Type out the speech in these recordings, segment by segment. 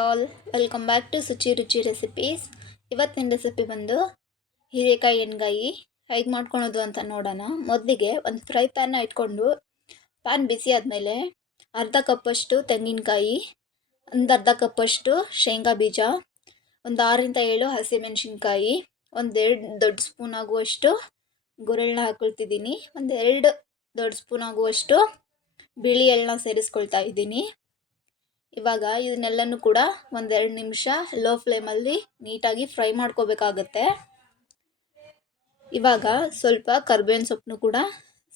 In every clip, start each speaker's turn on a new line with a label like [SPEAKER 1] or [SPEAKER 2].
[SPEAKER 1] All welcome back to ಶುಚಿ ರುಚಿ recipes ಇವತ್ತಿನ ರೆಸಿಪಿ ಬಂದು ಹೀರೆಕಾಯಿ ಎಣ್ಗಾಯಿ. ಹೇಗೆ ಮಾಡ್ಕೊಳೋದು ಅಂತ ನೋಡೋಣ. ಮೊದಲಿಗೆ ಒಂದು ಫ್ರೈ ಪ್ಯಾನ್ನ ಇಟ್ಕೊಂಡು ಪ್ಯಾನ್ ಬಿಸಿ ಆದಮೇಲೆ ಅರ್ಧ ಕಪ್ಪಷ್ಟು ತೆಂಗಿನಕಾಯಿ, ಒಂದು ಅರ್ಧ ಕಪ್ಪಷ್ಟು ಶೇಂಗಾ ಬೀಜ, ಒಂದು ಆರರಿಂದ ಏಳು ಹಸಿಮೆಣಸಿನ್ಕಾಯಿ ಒಂದೆರಡು ದೊಡ್ಡ ಸ್ಪೂನ್ ಆಗುವಷ್ಟು ಗುರೆಳ್ಳ ಹಾಕೊಳ್ತಿದ್ದೀನಿ. ಒಂದೆರಡು ದೊಡ್ಡ ಸ್ಪೂನ್ ಆಗುವಷ್ಟು ಬಿಳಿ ಎಳ್ಳನ್ನ ಸೇರಿಸ್ಕೊಳ್ತಾ ಇದ್ದೀನಿ. ಇವಾಗ ಇದನ್ನೆಲ್ಲನೂ ಕೂಡ ಒಂದೆರಡು ನಿಮಿಷ ಲೋ ಫ್ಲೇಮಲ್ಲಿ ನೀಟಾಗಿ ಫ್ರೈ ಮಾಡ್ಕೋಬೇಕಾಗತ್ತೆ. ಇವಾಗ ಸ್ವಲ್ಪ ಕರ್ಬೇವಿನ ಸೊಪ್ಪನ್ನು ಕೂಡ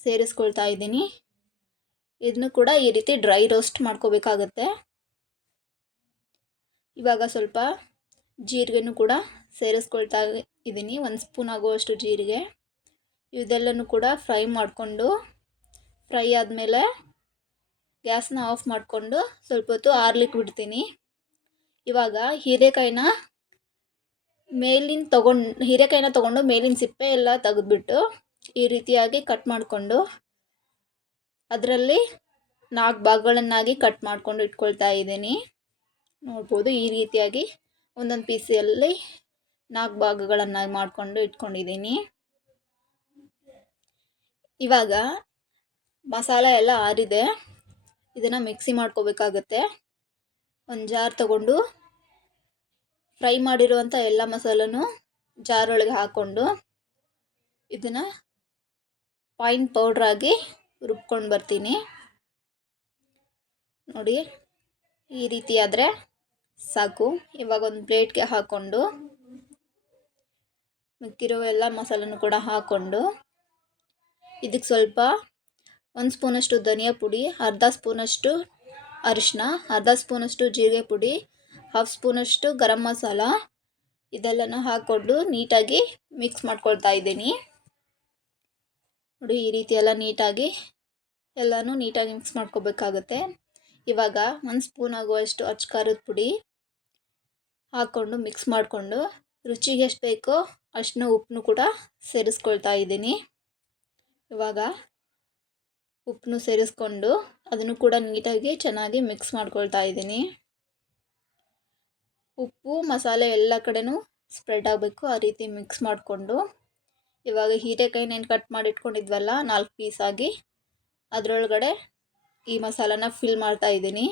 [SPEAKER 1] ಸೇರಿಸ್ಕೊಳ್ತಾ ಇದ್ದೀನಿ. ಇದನ್ನು ಕೂಡ ಈ ರೀತಿ ಡ್ರೈ ರೋಸ್ಟ್ ಮಾಡ್ಕೋಬೇಕಾಗತ್ತೆ. ಇವಾಗ ಸ್ವಲ್ಪ ಜೀರಿಗೆನೂ ಕೂಡ ಸೇರಿಸ್ಕೊಳ್ತಾ ಇದ್ದೀನಿ, ಒಂದು ಸ್ಪೂನ್ ಆಗುವಷ್ಟು ಜೀರಿಗೆ. ಇದೆಲ್ಲನೂ ಕೂಡ ಫ್ರೈ ಮಾಡಿಕೊಂಡು, ಫ್ರೈ ಆದಮೇಲೆ ಗ್ಯಾಸ್ನ ಆಫ್ ಮಾಡಿಕೊಂಡು ಸ್ವಲ್ಪ ಹೊತ್ತು ಆರ್ಲಿಕ್ಕೆ ಬಿಡ್ತೀನಿ. ಇವಾಗ ಹೀರೆಕಾಯಿನ ಮೇಲಿನ ತಗೊಂಡು, ಹೀರೆಕಾಯಿನ ತೊಗೊಂಡು ಮೇಲಿನ ಸಿಪ್ಪೆ ಎಲ್ಲ ತೆಗೆದ್ಬಿಟ್ಟು ಈ ರೀತಿಯಾಗಿ ಕಟ್ ಮಾಡಿಕೊಂಡು ಅದರಲ್ಲಿ ನಾಲ್ಕು ಭಾಗಗಳನ್ನಾಗಿ ಕಟ್ ಮಾಡಿಕೊಂಡು ಇಟ್ಕೊಳ್ತಾ ಇದ್ದೀನಿ. ನೋಡ್ಬೋದು ಈ ರೀತಿಯಾಗಿ ಒಂದೊಂದು ಪೀಸಲ್ಲಿ ನಾಲ್ಕು ಭಾಗಗಳನ್ನಾಗಿ ಮಾಡಿಕೊಂಡು ಇಟ್ಕೊಂಡಿದ್ದೀನಿ. ಇವಾಗ ಮಸಾಲ ಎಲ್ಲ ಆರಿದೆ. ಇದನ್ನು ಮಿಕ್ಸಿ ಮಾಡ್ಕೋಬೇಕಾಗತ್ತೆ. ಒಂದು ಜಾರ್ ತಗೊಂಡು ಫ್ರೈ ಮಾಡಿರುವಂಥ ಎಲ್ಲ ಮಸಾಲನೂ ಜಾರ್ ಒಳಗೆ ಹಾಕ್ಕೊಂಡು ಇದನ್ನು ಪೈನ್ ಪೌಡ್ರಾಗಿ ರುಬ್ಕೊಂಡು ಬರ್ತೀನಿ. ನೋಡಿ, ಈ ರೀತಿ ಆದರೆ ಸಾಕು. ಇವಾಗ ಒಂದು ಪ್ಲೇಟ್ಗೆ ಹಾಕ್ಕೊಂಡು ಮಿಕ್ಕಿರೋ ಎಲ್ಲ ಮಸಾಲನು ಕೂಡ ಹಾಕ್ಕೊಂಡು ಇದಕ್ಕೆ ಸ್ವಲ್ಪ ಒಂದು ಸ್ಪೂನಷ್ಟು ಧನಿಯಾ ಪುಡಿ, ಅರ್ಧ ಸ್ಪೂನಷ್ಟು ಅರಿಶಿನ ಅರ್ಧ ಸ್ಪೂನಷ್ಟು ಜೀರಿಗೆ ಪುಡಿ ಹಾಫ್ ಸ್ಪೂನಷ್ಟು ಗರಂ ಮಸಾಲ, ಇದೆಲ್ಲನೂ ಹಾಕ್ಕೊಂಡು ನೀಟಾಗಿ ಮಿಕ್ಸ್ ಮಾಡ್ಕೊಳ್ತಾ ಇದ್ದೀನಿ. ನೋಡಿ, ಈ ರೀತಿ ಎಲ್ಲ ನೀಟಾಗಿ ಎಲ್ಲನೂ ನೀಟಾಗಿ ಮಿಕ್ಸ್ ಮಾಡ್ಕೋಬೇಕಾಗುತ್ತೆ. ಇವಾಗ ಒಂದು ಸ್ಪೂನ್ ಆಗುವಷ್ಟು ಅಚ್ಚ ಖಾರದ ಪುಡಿ ಹಾಕ್ಕೊಂಡು ಮಿಕ್ಸ್ ಮಾಡಿಕೊಂಡು ರುಚಿಗೆ ಎಷ್ಟು ಬೇಕೋ ಅಷ್ಟನ್ನ ಉಪ್ಪನ್ನು ಕೂಡ ಸೇರಿಸ್ಕೊಳ್ತಾ ಇದ್ದೀನಿ. ಇವಾಗ ಉಪ್ಪನ್ನು ಸೇರಿಸ್ಕೊಂಡು ಅದನ್ನು ಕೂಡ ನೀಟಾಗಿ ಚೆನ್ನಾಗಿ ಮಿಕ್ಸ್ ಮಾಡ್ಕೊಳ್ತಾ ಇದ್ದೀನಿ. ಉಪ್ಪು, ಮಸಾಲೆ ಎಲ್ಲ ಕಡೆನೂ ಸ್ಪ್ರೆಡ್ ಆಗಬೇಕು, ಆ ರೀತಿ ಮಿಕ್ಸ್ ಮಾಡಿಕೊಂಡು. ಇವಾಗ ಹೀರೆಕಾಯಿನೇನು ಕಟ್ ಮಾಡಿ ಇಟ್ಕೊಂಡಿದ್ವಲ್ಲ ನಾಲ್ಕು ಪೀಸಾಗಿ ಅದರೊಳಗಡೆ ಈ ಮಸಾಲಾನ ಫಿಲ್ ಮಾಡ್ತಾ ಇದ್ದೀನಿ.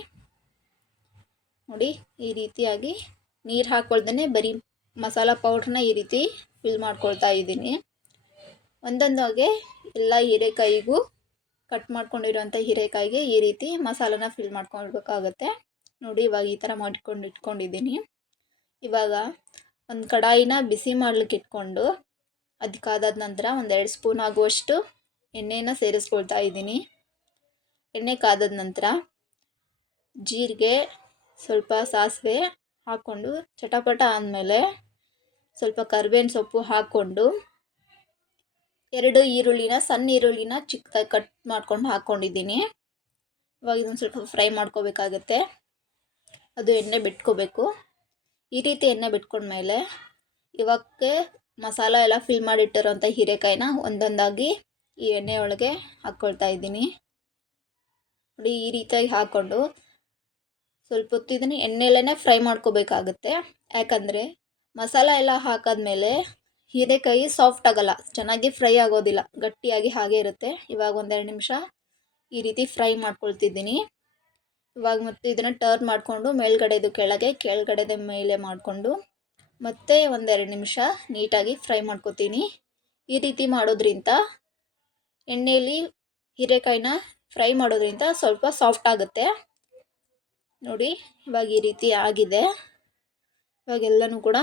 [SPEAKER 1] ನೋಡಿ, ಈ ರೀತಿಯಾಗಿ ನೀರು ಹಾಕ್ಕೊಳ್ದೇ ಬರೀ ಮಸಾಲ ಪೌಡ್ರನ್ನ ಈ ರೀತಿ ಫಿಲ್ ಮಾಡ್ಕೊಳ್ತಾ ಇದ್ದೀನಿ. ಒಂದೊಂದಾಗೆ ಎಲ್ಲ ಹೀರೆಕಾಯಿಗೂ ಕಟ್ ಮಾಡ್ಕೊಂಡಿರುವಂಥ ಹೀರೆಕಾಯಿಗೆ ಈ ರೀತಿ ಮಸಾಲನ ಫಿಲ್ ಮಾಡ್ಕೊಳ್ಬೇಕಾಗತ್ತೆ. ನೋಡಿ ಇವಾಗ ಈ ಥರ ಮಾಡಿಕೊಂಡು ಇಟ್ಕೊಂಡಿದ್ದೀನಿ. ಇವಾಗ ಒಂದು ಕಡಾಯಿನ ಬಿಸಿ ಮಾಡ್ಲಿಕ್ಕೆ ಇಟ್ಕೊಂಡು ಅದಕ್ಕಾದಾದ ನಂತರ ಒಂದೆರಡು ಸ್ಪೂನ್ ಆಗುವಷ್ಟು ಎಣ್ಣೆನ ಸೇರಿಸ್ಕೊಳ್ತಾ ಇದ್ದೀನಿ. ಎಣ್ಣೆ ಕಾದಾದ ನಂತರ ಜೀರಿಗೆ, ಸ್ವಲ್ಪ ಸಾಸಿವೆ ಹಾಕ್ಕೊಂಡು ಚಟಪಟ ಆದಮೇಲೆ ಸ್ವಲ್ಪ ಕರ್ಬೇವಿನ ಸೊಪ್ಪು ಹಾಕ್ಕೊಂಡು ಎರಡು ಈರುಳ್ಳಿನ, ಸಣ್ಣ ಈರುಳ್ಳಿನ ಚಿಕ್ಕದಾಗಿ ಕಟ್ ಮಾಡ್ಕೊಂಡು ಹಾಕ್ಕೊಂಡಿದ್ದೀನಿ ಇವಾಗ ಇದನ್ನು ಸ್ವಲ್ಪ ಫ್ರೈ ಮಾಡ್ಕೋಬೇಕಾಗತ್ತೆ. ಅದು ಎಣ್ಣೆ ಬಿಟ್ಕೋಬೇಕು. ಈ ರೀತಿ ಎಣ್ಣೆ ಬಿಟ್ಕೊಂಡ್ಮೇಲೆ ಇವಕ್ಕೆ ಮಸಾಲ ಎಲ್ಲ ಫಿಲ್ ಮಾಡಿಟ್ಟಿರೋಂಥ ಹೀರೆಕಾಯಿನ ಒಂದೊಂದಾಗಿ ಈ ಎಣ್ಣೆ ಒಳಗೆ ಹಾಕ್ಕೊಳ್ತಾ ಇದ್ದೀನಿ. ನೋಡಿ, ಈ ರೀತಿಯಾಗಿ ಹಾಕ್ಕೊಂಡು ಸ್ವಲ್ಪ ಹೊತ್ತು ಇದನ್ನು ಎಣ್ಣೆಲೇ ಫ್ರೈ ಮಾಡ್ಕೋಬೇಕಾಗತ್ತೆ. ಯಾಕಂದರೆ ಮಸಾಲ ಎಲ್ಲ ಹಾಕಾದ್ಮೇಲೆ ಹೀರೆಕಾಯಿ ಸಾಫ್ಟ್ ಆಗಲ್ಲ, ಚೆನ್ನಾಗಿ ಫ್ರೈ ಆಗೋದಿಲ್ಲ. ಗಟ್ಟಿಯಾಗಿ ಹಾಗೆ ಇರುತ್ತೆ. ಇವಾಗ ಒಂದೆರಡು ನಿಮಿಷ ಈ ರೀತಿ ಫ್ರೈ ಮಾಡ್ಕೊಳ್ತಿದ್ದೀನಿ. ಇವಾಗ ಮತ್ತೆ ಇದನ್ನು ಟರ್ನ್ ಮಾಡಿಕೊಂಡು ಮೇಲ್ಗಡೆದು ಕೆಳಗೆ, ಕೆಳಗಡೆದ ಮೇಲೆ ಮಾಡಿಕೊಂಡು ಮತ್ತೆ ಒಂದೆರಡು ನಿಮಿಷ ನೀಟಾಗಿ ಫ್ರೈ ಮಾಡ್ಕೊತೀನಿ. ಈ ರೀತಿ ಮಾಡೋದ್ರಿಂದ ಎಣ್ಣೆಯಲ್ಲಿ ಹೀರೆಕಾಯಿನ ಫ್ರೈ ಮಾಡೋದ್ರಿಂದ ಸ್ವಲ್ಪ ಸಾಫ್ಟ್ ಆಗುತ್ತೆ. ನೋಡಿ, ಇವಾಗ ಈ ರೀತಿ ಆಗಿದೆ. ಇವಾಗೆಲ್ಲನೂ ಕೂಡ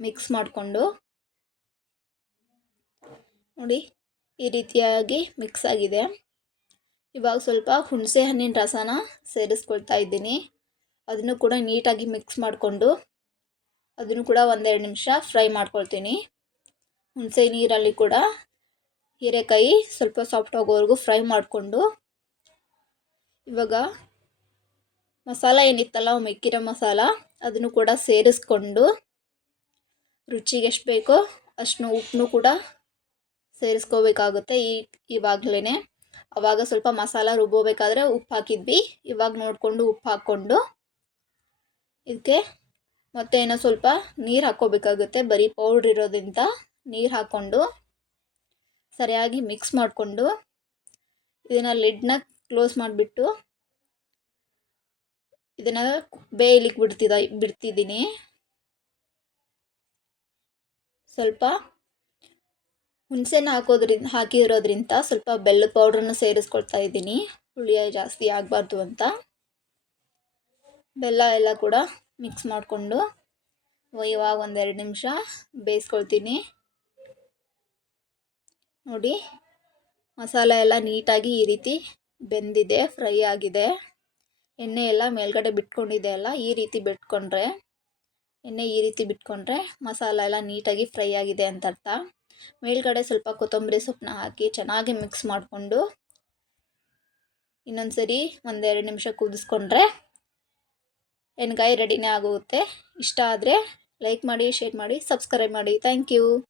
[SPEAKER 1] ಮಿಕ್ಸ್ ಮಾಡಿಕೊಂಡು ನೋಡಿ ಈ ರೀತಿಯಾಗಿ ಮಿಕ್ಸ್ ಆಗಿದೆ. ಇವಾಗ ಸ್ವಲ್ಪ ಹುಣಸೆ ಹಣ್ಣಿನ ರಸನ ಸೇರಿಸ್ಕೊಳ್ತಾ ಇದ್ದೀನಿ. ಅದನ್ನು ಕೂಡ ನೀಟಾಗಿ ಮಿಕ್ಸ್ ಮಾಡಿಕೊಂಡು ಅದನ್ನು ಕೂಡ ಒಂದೆರಡು ನಿಮಿಷ ಫ್ರೈ ಮಾಡ್ಕೊಳ್ತೀನಿ. ಹುಣಸೆ ನೀರಲ್ಲಿ ಕೂಡ ಹೀರೆಕಾಯಿ ಸ್ವಲ್ಪ ಸಾಫ್ಟ್ ಆಗೋವರೆಗೂ ಫ್ರೈ ಮಾಡಿಕೊಂಡು ಇವಾಗ ಮಸಾಲ ಏನಿತ್ತಲ್ಲ ಮೆಕ್ಕಿರೋ ಮಸಾಲ ಅದನ್ನು ಕೂಡ ಸೇರಿಸ್ಕೊಂಡು ರುಚಿಗೆ ಎಷ್ಟು ಬೇಕೋ ಅಷ್ಟು ಉಪ್ಪನ್ನು ಕೂಡ ಸೇರಿಸ್ಕೋಬೇಕಾಗುತ್ತೆ ಈ ಇವಾಗ್ಲೇ ಅವಾಗ ಸ್ವಲ್ಪ ಮಸಾಲ ರುಬ್ಬೋಬೇಕಾದ್ರೆ ಉಪ್ಪು ಹಾಕಿದ್ವಿ. ಇವಾಗ ನೋಡಿಕೊಂಡು ಉಪ್ಪು ಹಾಕ್ಕೊಂಡು ಇದಕ್ಕೆ ಮತ್ತೆ ಏನೋ ಸ್ವಲ್ಪ ನೀರು ಹಾಕ್ಕೋಬೇಕಾಗುತ್ತೆ. ಬರೀ ಪೌಡ್ರ್ ಇರೋದ್ರಿಂದ ನೀರು ಹಾಕ್ಕೊಂಡು ಸರಿಯಾಗಿ ಮಿಕ್ಸ್ ಮಾಡಿಕೊಂಡು ಇದನ್ನು ಲಿಡ್ನ ಕ್ಲೋಸ್ ಮಾಡಿಬಿಟ್ಟು ಇದನ್ನು ಬೇಯಲಿಕ್ಕೆ ಬಿಡ್ತಿದ ಬಿಡ್ತಿದ್ದೀನಿ ಸ್ವಲ್ಪ ಹುಣಸೆನ ಹಾಕೋದ್ರಿಂದ ಹಾಕಿರೋದ್ರಿಂದ ಸ್ವಲ್ಪ ಬೆಲ್ಲದ ಪೌಡ್ರನ್ನು ಸೇರಿಸ್ಕೊಳ್ತಾ ಇದ್ದೀನಿ. ಹುಳಿ ಜಾಸ್ತಿ ಆಗಬಾರ್ದು ಅಂತ. ಬೆಲ್ಲ ಎಲ್ಲ ಕೂಡ ಮಿಕ್ಸ್ ಮಾಡಿಕೊಂಡು ಇವಾಗ ಒಂದೆರಡು ನಿಮಿಷ ಬೇಯಿಸ್ಕೊಳ್ತೀನಿ. ನೋಡಿ, ಮಸಾಲೆ ಎಲ್ಲ ನೀಟಾಗಿ ಈ ರೀತಿ ಬೆಂದಿದೆ, ಫ್ರೈ ಆಗಿದೆ. ಎಣ್ಣೆ ಎಲ್ಲ ಮೇಲ್ಗಡೆ ಬಿಟ್ಕೊಂಡಿದೆ ಅಲ್ಲ, ಈ ರೀತಿ ಬಿಟ್ಕೊಂಡ್ರೆ, ಎಣ್ಣೆ ಈ ರೀತಿ ಬಿಟ್ಕೊಂಡ್ರೆ ಮಸಾಲ ಎಲ್ಲ ನೀಟಾಗಿ ಫ್ರೈ ಆಗಿದೆ ಅಂತ ಅರ್ಥ. ಮೇಲ್ಗಡೆ ಸ್ವಲ್ಪ ಕೊತ್ತಂಬರಿ ಸೊಪ್ಪನ್ನ ಹಾಕಿ ಚೆನ್ನಾಗಿ ಮಿಕ್ಸ್ ಮಾಡಿಕೊಂಡು ಇನ್ನೊಂದು ಸರಿ ಒಂದೆರಡು ನಿಮಿಷ ಕುದಿಸ್ಕೊಂಡ್ರೆ ಎಣ್ಗಾಯಿ ರೆಡಿನೇ ಆಗುತ್ತೆ. ಇಷ್ಟ ಆದರೆ ಲೈಕ್ ಮಾಡಿ, ಶೇರ್ ಮಾಡಿ, ಸಬ್ಸ್ಕ್ರೈಬ್ ಮಾಡಿ. Thank you.